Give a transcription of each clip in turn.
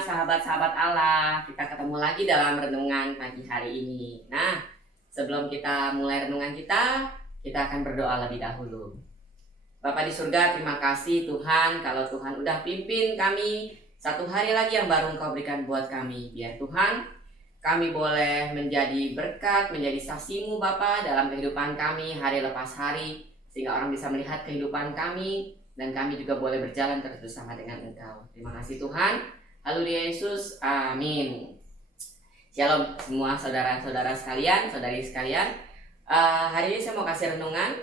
sahabat-sahabat Allah, kita ketemu lagi dalam renungan pagi hari ini. Nah, sebelum kita mulai renungan kita akan berdoa lebih dahulu. Bapa di surga, terima kasih Tuhan kalau Tuhan udah pimpin kami satu hari lagi yang baru Engkau berikan buat kami. Biar Tuhan, kami boleh menjadi berkat, menjadi saksi-Mu Bapa dalam kehidupan kami hari lepas hari, sehingga orang bisa melihat kehidupan kami dan kami juga boleh berjalan terus bersama dengan Engkau. Terima kasih Tuhan. Haleluya Yesus, amin. Shalom semua saudara-saudara sekalian, saudari sekalian. Hari ini saya mau kasih renungan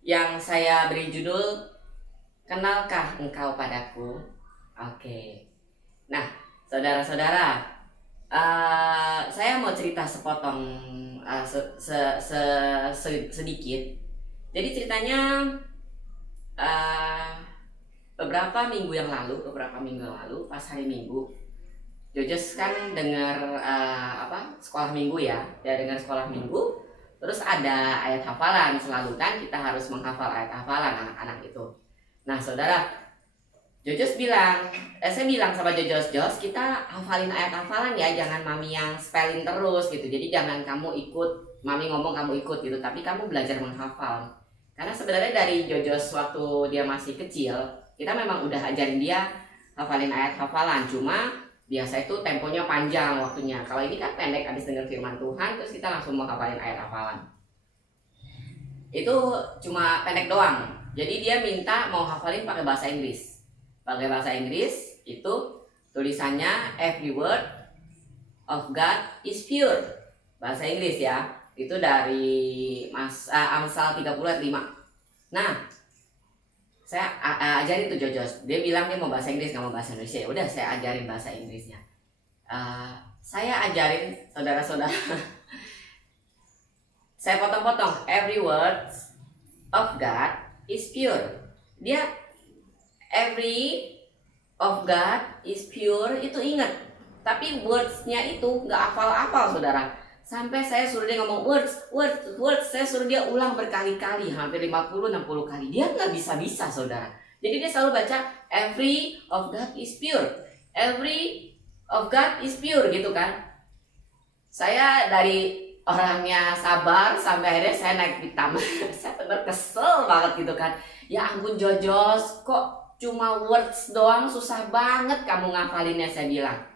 yang saya beri judul Kenalkah Engkau Padaku? Oke. Nah, saudara-saudara, saya mau cerita sepotong sedikit. Jadi ceritanya beberapa minggu yang lalu pas hari Minggu, Jojos kan dengar sekolah minggu ya, dia dengar sekolah minggu. Terus ada ayat hafalan, selalu kan kita harus menghafal ayat hafalan anak-anak itu. Nah saudara, saya bilang sama Jos, kita hafalin ayat hafalan ya, jangan mami yang spelling terus gitu. Jadi jangan kamu ikut, mami ngomong kamu ikut gitu, tapi kamu belajar menghafal. Karena sebenarnya dari Jos waktu dia masih kecil, kita memang udah ajarin dia hafalin ayat hafalan, cuma biasa itu temponya panjang waktunya. Kalau ini kan pendek, habis dengar firman Tuhan terus kita langsung mau hafalin ayat hafalan. Itu cuma pendek doang. Jadi dia minta mau hafalin pakai bahasa Inggris. Pakai bahasa Inggris itu tulisannya every word of God is pure. Bahasa Inggris ya. Itu dari Amsal 30 ayat 5. Nah, saya ajarin tuh Jojos. Dia bilang dia mau bahasa Inggris, nggak mau bahasa Indonesia. Ya udah, saya ajarin bahasa Inggrisnya. Saya ajarin saudara-saudara. Saya potong-potong. Every word of God is pure. Dia every of God is pure itu ingat. Tapi words-nya itu nggak hafal-hafal saudara. Sampai saya suruh dia ngomong words, saya suruh dia ulang berkali-kali, hampir 50-60 kali. Dia nggak bisa-bisa saudara. Jadi dia selalu baca every of God is pure, every of God is pure gitu kan. Saya dari orangnya sabar sampai akhirnya saya naik pitam. Saya benar kesel banget gitu kan. Ya ampun Jojos, kok cuma words doang susah banget kamu ngafalinnya, saya bilang.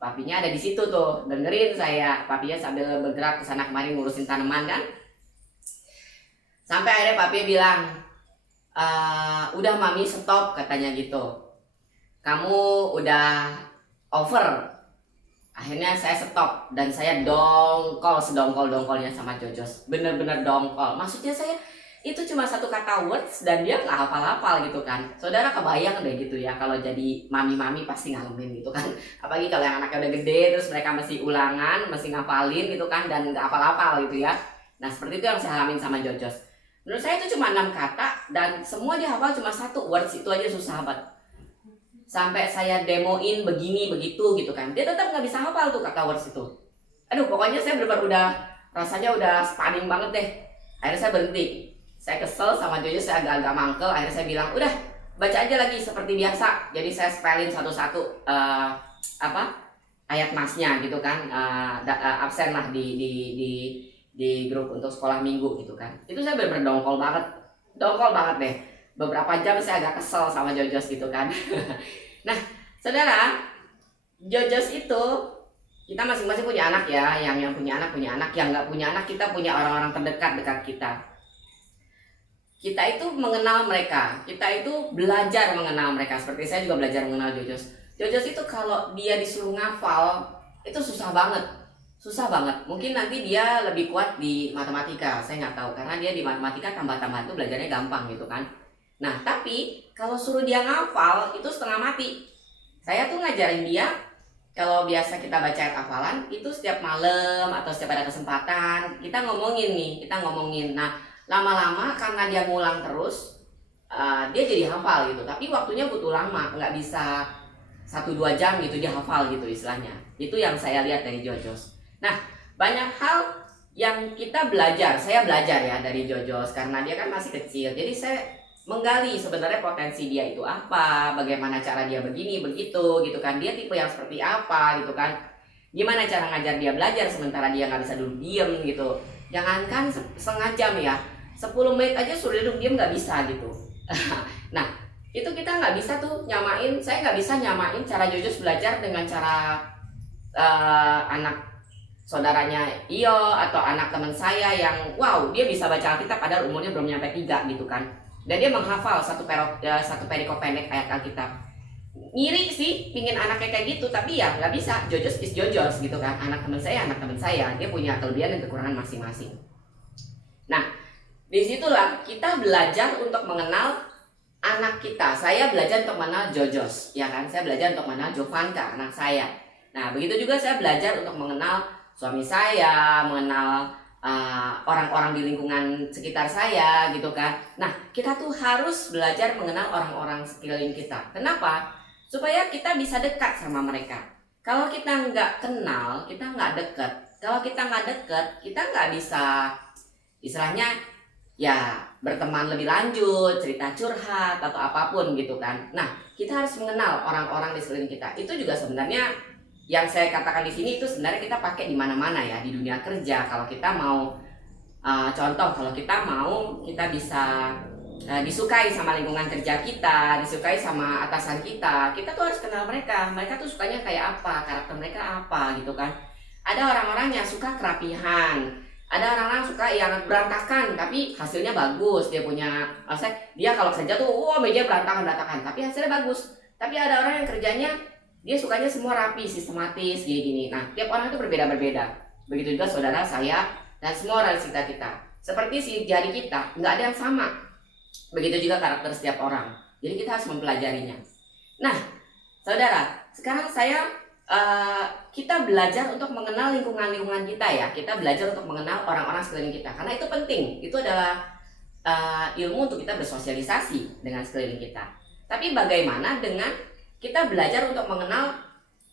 Papinya ada di situ tuh, dengerin saya. Papinya sambil bergerak ke sana kemari ngurusin tanaman kan. Sampai akhirnya papi bilang, udah mami stop katanya gitu. Kamu udah over. Akhirnya saya stop dan saya dongkol sedongkol-dongkolnya sama Jojos. Bener-bener dongkol. Maksudnya saya itu cuma satu kata words dan dia nggak hafal-hafal gitu kan. Saudara kebayang deh gitu ya kalau jadi mami-mami pasti ngalamin gitu kan. Apalagi kalau yang anaknya udah gede terus mereka mesti ulangan, mesti ngafalin gitu kan dan nggak hafal-hafal gitu ya. Nah seperti itu yang saya alamin sama Jojos. Menurut saya itu cuma 6 kata dan semua dia hafal cuma satu words, itu aja susah banget. Sampai saya demoin begini begitu gitu kan, dia tetap nggak bisa hafal tuh kata words itu. Aduh pokoknya saya benar-benar udah rasanya udah stunning banget deh. Akhirnya saya berhenti. Saya kesel sama Jojo, saya agak-agak mangkel. Akhirnya saya bilang, udah baca aja lagi seperti biasa. Jadi saya spellin satu-satu ayat masnya gitu kan. Absen lah di grup untuk sekolah minggu gitu kan. Itu saya bener-bener dongkol banget deh. Beberapa jam saya agak kesel sama Jojos gitu kan. Nah saudara, Jojos itu kita masing-masing punya anak ya. Yang punya anak, yang nggak punya anak kita punya orang-orang terdekat dekat kita. Kita itu mengenal mereka, kita itu belajar mengenal mereka. Seperti saya juga belajar mengenal Jojos. Jojos itu kalau dia disuruh ngafal itu susah banget. Mungkin nanti dia lebih kuat di matematika, saya nggak tahu. Karena dia di matematika tambah-tambah itu belajarnya gampang gitu kan. Nah tapi kalau suruh dia ngafal itu setengah mati. Saya tuh ngajarin dia, kalau biasa kita baca ayat hafalan itu setiap malam atau setiap ada kesempatan kita ngomongin. Nah lama-lama karena dia ngulang terus, dia jadi hafal gitu. Tapi waktunya butuh lama, nggak bisa 1-2 jam gitu dia hafal gitu istilahnya. Itu yang saya lihat dari Jojos. Nah banyak hal yang kita belajar, saya belajar ya dari Jojos karena dia kan masih kecil. Jadi menggali sebenarnya potensi dia itu apa, bagaimana cara dia begini begitu gitu kan, dia tipe yang seperti apa gitu kan, gimana cara ngajar dia belajar sementara dia nggak bisa duduk diem gitu. Jangankan setengah jam ya, 10 menit aja suruh duduk diem nggak bisa gitu. Nah itu kita nggak bisa tuh nyamain, saya nggak bisa nyamain cara Jojos belajar dengan cara anak saudaranya Iyo atau anak teman saya yang wow dia bisa baca Alkitab padahal umurnya belum nyampe 3 gitu kan, dan dia menghafal satu perikop pendek ayat Alkitab. Ngiri sih pingin anaknya kayak gitu, tapi ya nggak bisa, Jojos is Jojos gitu kan, anak teman saya dia punya kelebihan dan kekurangan masing-masing. Nah disitulah kita belajar untuk mengenal anak kita. Saya belajar untuk mengenal Jojos ya kan, saya belajar untuk mengenal Jovanka anak saya. Nah begitu juga saya belajar untuk mengenal suami saya, mengenal orang-orang di lingkungan sekitar saya gitu kan. Nah kita tuh harus belajar mengenal orang-orang sekeliling kita. Kenapa? Supaya kita bisa dekat sama mereka. Kalau kita nggak kenal, kita nggak dekat. Kalau kita nggak dekat, kita nggak bisa istilahnya ya berteman lebih lanjut, cerita curhat atau apapun gitu kan. Nah kita harus mengenal orang-orang di sekeliling kita. Itu juga sebenarnya yang saya katakan di sini itu sebenarnya kita pakai di mana-mana ya, di dunia kerja. Kalau kita mau contoh, kalau kita mau kita bisa disukai sama lingkungan kerja kita, disukai sama atasan kita tuh harus kenal mereka. Mereka tuh sukanya kayak apa, karakter mereka apa gitu kan. Ada orang-orang yang suka kerapihan, ada orang-orang suka yang berantakan tapi hasilnya bagus, dia punya dia kalau kerja tuh meja berantakan tapi hasilnya bagus. Tapi ada orang yang kerjanya dia sukanya semua rapi, sistematis, gini-gini. Nah, tiap orang itu berbeda-berbeda. Begitu juga saudara saya dan semua orang di sekitar kita. Seperti si jari kita, nggak ada yang sama. Begitu juga karakter setiap orang. Jadi kita harus mempelajarinya. Nah, saudara, sekarang kita belajar untuk mengenal lingkungan-lingkungan kita ya. Kita belajar untuk mengenal orang-orang sekeliling kita. Karena itu penting. Itu adalah ilmu untuk kita bersosialisasi dengan sekeliling kita. Tapi bagaimana dengan kita belajar untuk mengenal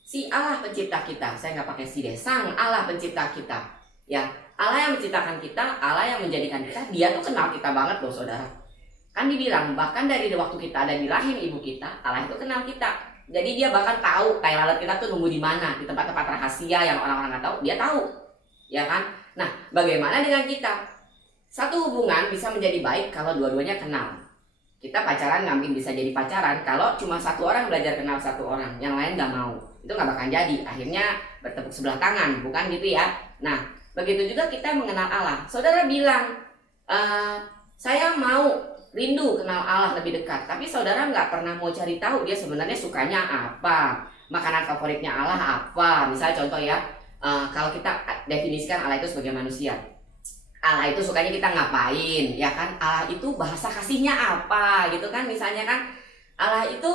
si Allah pencipta kita. Saya nggak pakai si deh, sang Allah pencipta kita. Ya, Allah yang menciptakan kita, Allah yang menjadikan kita, dia tuh kenal kita banget loh saudara. Kan dibilang, bahkan dari waktu kita ada di rahim ibu kita, Allah itu kenal kita. Jadi dia bahkan tahu kayak lalat kita tuh nunggu di mana, di tempat-tempat rahasia yang orang-orang nggak tahu, dia tahu. Ya kan? Nah, bagaimana dengan kita? Satu hubungan bisa menjadi baik kalau dua-duanya kenal. Kita pacaran nggak bisa jadi pacaran kalau cuma satu orang belajar kenal satu orang, yang lain nggak mau, itu nggak bakal jadi, akhirnya bertepuk sebelah tangan, bukan gitu ya. Nah begitu juga kita mengenal Allah. Saudara bilang saya mau rindu kenal Allah lebih dekat, tapi saudara nggak pernah mau cari tahu dia sebenarnya sukanya apa, makanan favoritnya Allah apa. Misalnya contoh ya, kalau kita definisikan Allah itu sebagai manusia, Allah itu sukanya kita ngapain, ya kan? Allah itu bahasa kasihnya apa, gitu kan? Misalnya kan, Allah itu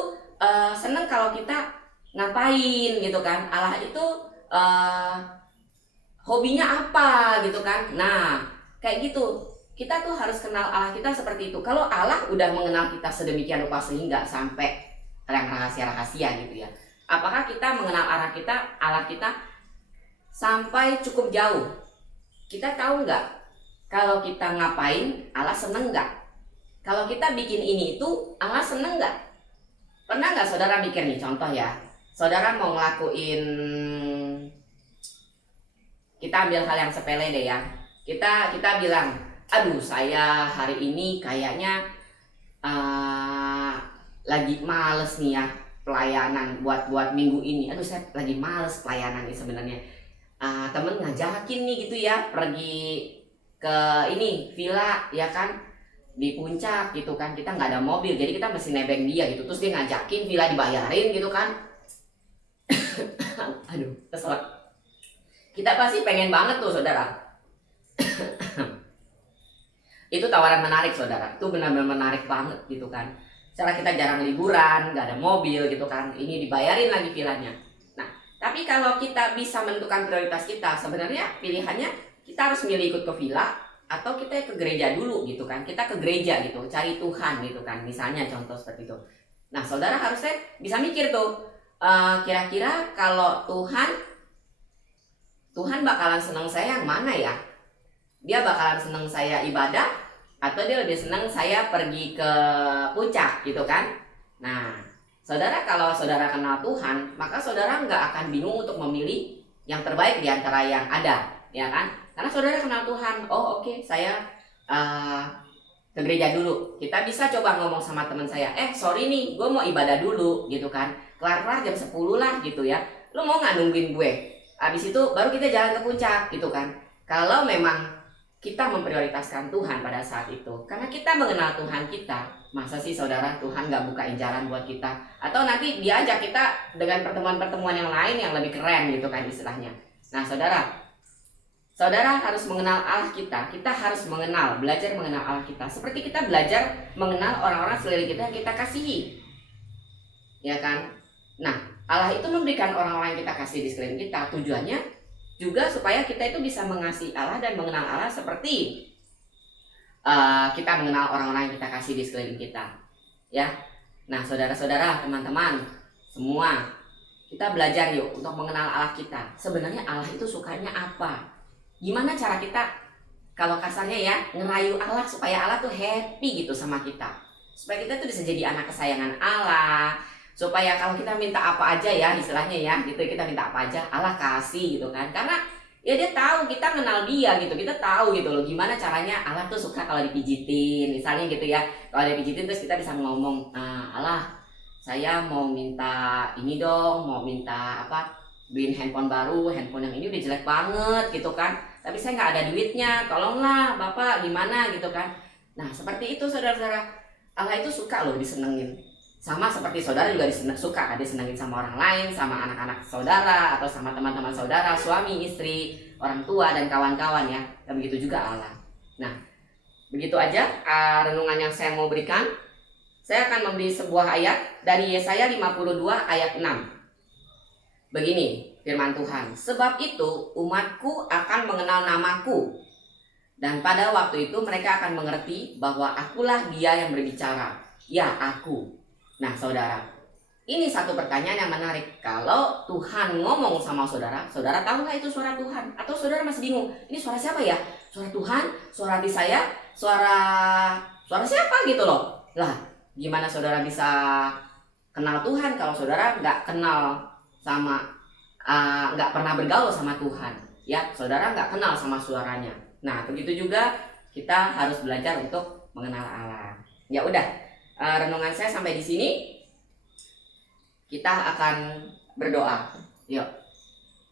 seneng kalau kita ngapain, gitu kan? Allah itu hobinya apa, gitu kan? Nah, kayak gitu. Kita tuh harus kenal Allah kita seperti itu. Kalau Allah udah mengenal kita sedemikian rupa sehingga sampai yang rahasia-rahasia gitu ya. Apakah kita mengenal Allah kita sampai cukup jauh? Kita tahu nggak? Kalau kita ngapain, Allah seneng nggak? Kalau kita bikin ini itu, Allah seneng nggak? Pernah nggak saudara mikir nih, contoh ya, saudara mau ngelakuin, kita ambil hal yang sepele deh ya. Kita bilang, aduh saya hari ini kayaknya lagi males nih ya pelayanan buat minggu ini. Aduh saya lagi males pelayanan nih sebenarnya. Temen ngajakin nih gitu ya, pergi ke ini villa ya kan di puncak gitu kan, kita nggak ada mobil jadi kita mesti nebeng dia gitu, terus dia ngajakin villa dibayarin gitu kan. Aduh kesel, kita pasti pengen banget tuh saudara. Itu tawaran menarik saudara, itu benar-benar menarik banget gitu kan. Setelah kita jarang liburan, nggak ada mobil gitu kan, ini dibayarin lagi villanya. Nah tapi kalau kita bisa menentukan prioritas kita, sebenarnya pilihannya kita harus milih ikut ke villa atau kita ke gereja dulu gitu kan. Kita ke gereja gitu, cari Tuhan gitu kan, misalnya contoh seperti itu. Nah saudara harusnya bisa mikir tuh, kira-kira kalau Tuhan bakalan seneng saya yang mana ya? Dia bakalan seneng saya ibadah atau dia lebih senang saya pergi ke puncak gitu kan. Nah, saudara, kalau saudara kenal Tuhan, maka saudara nggak akan bingung untuk memilih yang terbaik di antara yang ada, ya kan? Karena saudara kenal Tuhan. Oh oke, saya ke gereja dulu. Kita bisa coba ngomong sama teman saya, sorry nih, gue mau ibadah dulu gitu kan. Kelar-kelar jam 10 lah gitu ya. Lu mau nggak nungguin gue? Habis itu baru kita jalan ke puncak gitu kan. Kalau memang kita memprioritaskan Tuhan pada saat itu, karena kita mengenal Tuhan kita, masa sih saudara Tuhan nggak bukain jalan buat kita? Atau nanti diajak kita dengan pertemuan-pertemuan yang lain yang lebih keren gitu kan istilahnya. Nah saudara harus mengenal Allah kita. Kita harus belajar mengenal Allah kita. Seperti kita belajar mengenal orang-orang sekeliling kita yang kita kasihi, ya kan? Nah, Allah itu memberikan orang-orang yang kita kasih di sekeliling kita, tujuannya juga supaya kita itu bisa mengasihi Allah dan mengenal Allah seperti kita mengenal orang-orang yang kita kasih di sekeliling kita, ya. Nah, saudara-saudara, teman-teman, semua kita belajar yuk untuk mengenal Allah kita. Sebenarnya Allah itu sukanya apa? Gimana cara kita, kalau kasarnya ya, ngerayu Allah supaya Allah tuh happy gitu sama kita, supaya kita tuh bisa jadi anak kesayangan Allah. Supaya kalau kita minta apa aja ya, istilahnya ya gitu, kita minta apa aja Allah kasih gitu kan. Karena ya dia tahu kita kenal dia gitu, kita tahu gitu loh gimana caranya Allah tuh suka kalau dipijitin misalnya gitu ya. Kalau dipijitin terus kita bisa ngomong, Allah saya mau minta ini dong, mau minta apa, beliin handphone baru, handphone yang ini udah jelek banget gitu kan, tapi saya nggak ada duitnya, tolonglah Bapak gimana gitu kan. Nah seperti itu saudara-saudara, Allah itu suka loh disenengin. Sama seperti saudara juga suka disenengin sama orang lain, sama anak-anak saudara, atau sama teman-teman saudara, suami, istri, orang tua, dan kawan-kawan ya. Dan begitu juga Allah. Nah, begitu aja renungan yang saya mau berikan. Saya akan memberi sebuah ayat dari Yesaya 52 ayat 6. Begini firman Tuhan, sebab itu umatku akan mengenal namaku, dan pada waktu itu mereka akan mengerti bahwa akulah dia yang berbicara, ya aku. Nah saudara, ini satu pertanyaan yang menarik. Kalau Tuhan ngomong sama saudara, saudara tahu nggak itu suara Tuhan? Atau saudara masih bingung, ini suara siapa ya? Suara Tuhan, suara hati saya, suara siapa gitu loh. Lah gimana saudara bisa kenal Tuhan kalau saudara nggak kenal sama, nggak pernah bergaul sama Tuhan? Ya, saudara nggak kenal sama suaranya. Nah begitu juga kita harus belajar untuk mengenal Allah. Ya udah. Renungan saya sampai di sini. Kita akan berdoa. Yuk.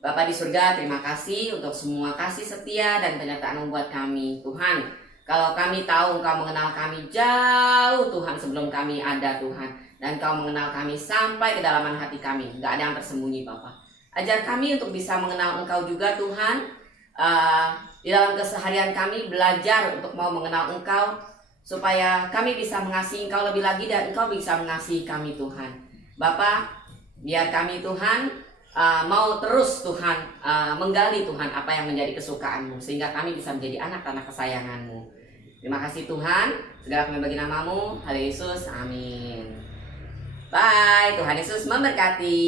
Bapa di surga, terima kasih untuk semua kasih setia dan penyertaan buat kami. Tuhan, kalau kami tahu Engkau mengenal kami jauh Tuhan sebelum kami ada Tuhan, dan Engkau mengenal kami sampai kedalaman hati kami. Gak ada yang tersembunyi Bapa. Ajar kami untuk bisa mengenal Engkau juga Tuhan. Di dalam keseharian kami belajar untuk mau mengenal Engkau, supaya kami bisa mengasihi Engkau lebih lagi dan Engkau bisa mengasihi kami Tuhan. Bapa, biar kami Tuhan mau terus Tuhan menggali Tuhan apa yang menjadi kesukaan-Mu, sehingga kami bisa menjadi anak-anak kesayangan-Mu. Terima kasih Tuhan, segala kami bagi nama-Mu, Haleluya Yesus, amin. Bye, Tuhan Yesus memberkati.